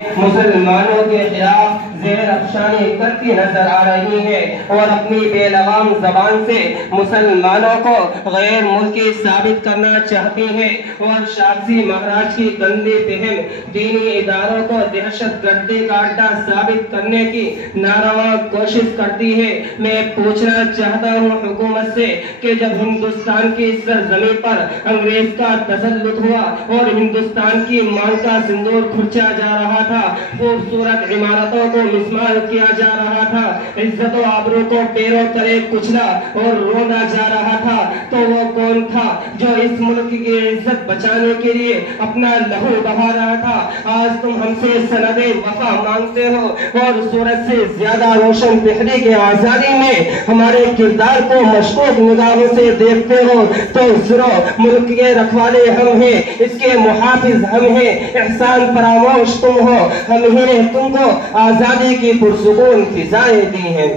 मुसलमानों के खिलाफ ज़हर अफशानी करती नजर आ रही है और अपनी बेलगाम जबान से मुसलमानों को गैर मुल्की साबित करना चाहती है और शासी महाराज की गंदी बहन दीनी इदारों को दहशतगर्दी का अड्डा साबित करने की नारवा कोशिश करती है। मैं पूछना चाहता हूँ हुकूमत से कि जब हिंदुस्तान की सरजमीन पर अंग्रेज का तसल्लुत हुआ और हिंदुस्तान की मांग का सिंदूर खुर्चा जा रहा था, खूबसूरत इमारतों को मिसमार किया जा रहा था, इज्जत और आबरू को पैरों तले कुचला और रोना जा रहा था, तो वो कौन था जो इस मुल्क की इज्जत बचाने के लिए अपना लहू बहा रहा था? आज तुम हमसे सनदे वफा मांगते हो और सूरज से ज्यादा रोशन तहरीक आजादी में हमारे किरदार को मशकूक निगाहों से देखते हो, तो सुनो, मुल्क के रखवाले हम हैं, इसके मुहाफिज हम हैं, एहसान फरामोश तुम हो, हम ही ने तुमको आजादी की पुरसुकून फिजाएं दी हैं।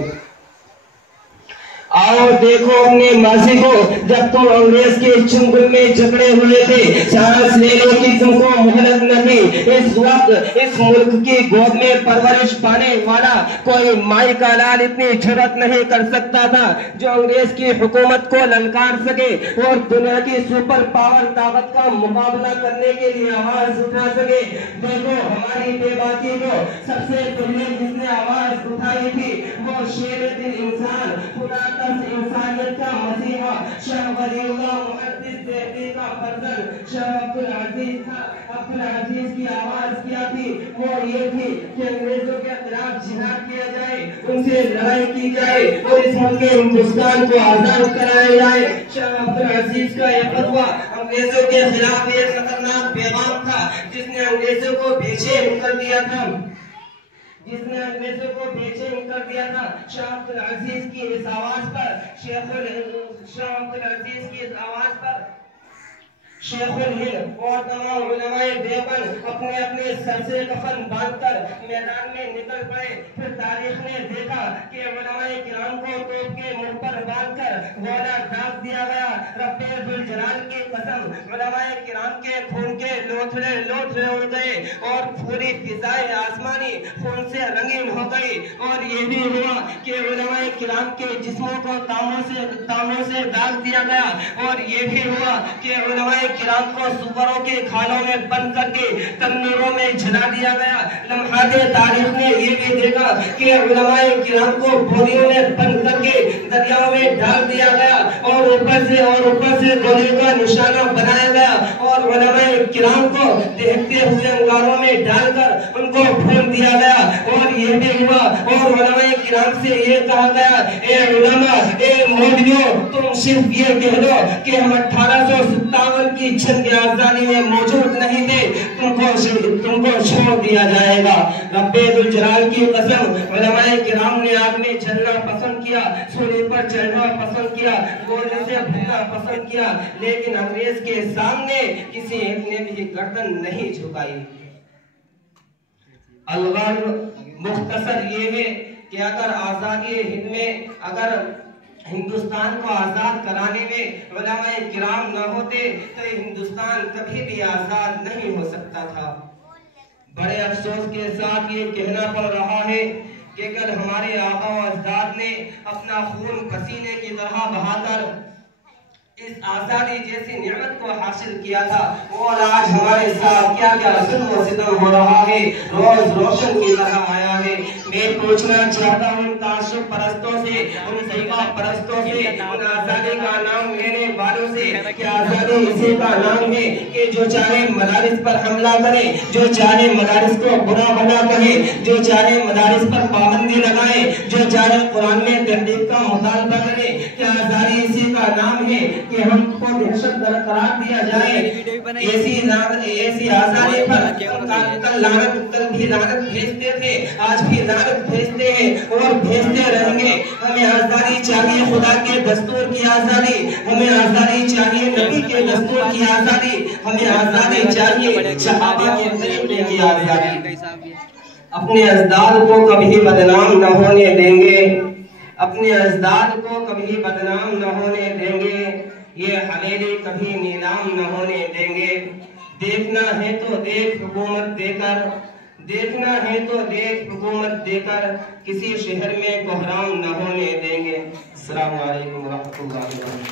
आओ देखो अपने माजी को, जब तुम अंग्रेज के चुंगल में जकड़े हुए थे, सांस लेने की तुमको मोहलत न थी। इस वक्त इस मुल्क की गोद में परवरिश पाने वाला कोई माई का लाल इतनी जुर्रत नहीं कर सकता था जो अंग्रेज की हुकूमत को ललकार सके और दुनिया की सुपर पावर ताकत का मुकाबला करने के लिए आवाज उठा सके। देखो हमारी बेबाकी को सबसे पहले जिसने आवाज उठाई थी वो शेर दिल इंसान, खुदा इंसानियत का मसीहा, शाह वलीउल्लाह मुहद्दिस देहली का फर्जंद शाह अब्दुल अजीज था। अब्दुल अजीज की आवाज क्या थी? वो ये थी कि अंग्रेजों के खिलाफ जिहाद किया जाए, उनसे लड़ाई की जाए और इस मुल्क हिंदुस्तान को आजाद कराया जाए। शाह अब्दुल अजीज का यह फतवा अंग्रेजों के खिलाफ एक खतरनाक पैगाम था जिसने अंग्रेजों को बेचैन कर दिया था, जिसने अंग्रेजों को बेचैन कर दिया था। शाह अब्दुल अजीज की इस आवाज पर शाह अब्दुल अजीज की इस आवाज पर शेखुल हिंद और तमाम उलमाए देवबंद अपने अपने सर से कफन बांधकर मैदान में निकल पड़े। फिर तारीख ने देखा कि उलमाए किराम को तोप के मुंह पर बांधकर गोला दाग दिया गया। रब्बे जुल जलाल की कसम, उलमाए किराम के खून के लोथड़े उड़ गए और पूरी फिजाएं आसमानी खून से रंगीन हो गई। और ये भी हुआ कि उलमाए किराम के जिस्मों को तामों से दाग दिया गया और ये भी हुआ कि उलमाए किराम को सुअरों के खालों में बंद करके तंदूरों में जला दिया गया। लम्हाते तारीख ने ये भी देखा कि उलमाए किराम को बोरियों में बंद करके दरियाओं में डाल दिया गया और ऊपर से गोली का निशाना बनाया गया और उलमाए किराम को देखते हुए अंगारों में डालकर उनको भून दिया गया। और ये भी हुआ और उलमाए किराम से ये कहा गया, ए उलमा, ए मौलवियों, तुम सिर्फ ये कह दो कि हम 1857 की जंग आजादी में मौजूद नहीं थे, तुमको छोड़ दिया जाएगा। रब्बे दुल जलाल की कसम, उलमाए किराम ने आग में जलना पसंद किया, सूली पर चढ़ना पसंद किया, गोले से भूनना पसंद किया, लेकिन अंग्रेज के सामने किसी एक ने भी गर्दन नहीं झुकाई। अलगर्ज मुख्तसर ये है कि अगर आजादी हिंद में अगर हिंदुस्तान को आजाद कराने में उलमाए किराम न होते तो हिंदुस्तान कभी भी आजाद नहीं हो सकता था। बड़े अफसोस के साथ ये कहना पड़ रहा है कि कल हमारे आबा व अजदाद ने अपना खून पसीने की तरह बहाकर इस आजादी जैसी नियमत को हासिल किया था और आज हमारे साथ क्या क्या जुल्म सितम हो रहा है, रोज रोशन की तरह आया है। मैं पूछना चाहता हूँ उन ताशुब परस्तों से, उन तरीका परस्तों से, उन आजादी का नाम लेने वालों से कि आजादी इसी का नाम है कि जो चाहे मदारिस पर हमला करे, जो चाहे मदारिस को बुरा भला कहे, जो चाहे मदारिस पर पाबंदी लगाए, जो चाहे कुरान में तहरीफ का मुतालबा करे, कि आजादी इसी का नाम है कि हमको दहशतगर्द करार दिया जाए। ऐसी आजादी पर कल भी लानत भेजते थे, आज भी लानत भेजते हैं और भेजते रहेंगे। हमें आजादी चाहिए, खुदा के दस्तूर की आजादी, हमें आजादी चाहिए, नबी के दस्तूर की आजादी, हमें आजादी चाहिए, सहाबा के तरीके की आजादी। अपने अजदाद को कभी बदनाम न होने देंगे, अपने अजदाद को कभी बदनाम न होने देंगे, ये हवेली कभी नीलाम न होने देंगे। देखना है तो देख हुकूमत देकर, देखना है तो देख, हुकूमत देकर किसी शहर में कोहराम न होने देंगे। अस्सलामु अलैकुम व रहमतुल्लाहि व बरकातहू।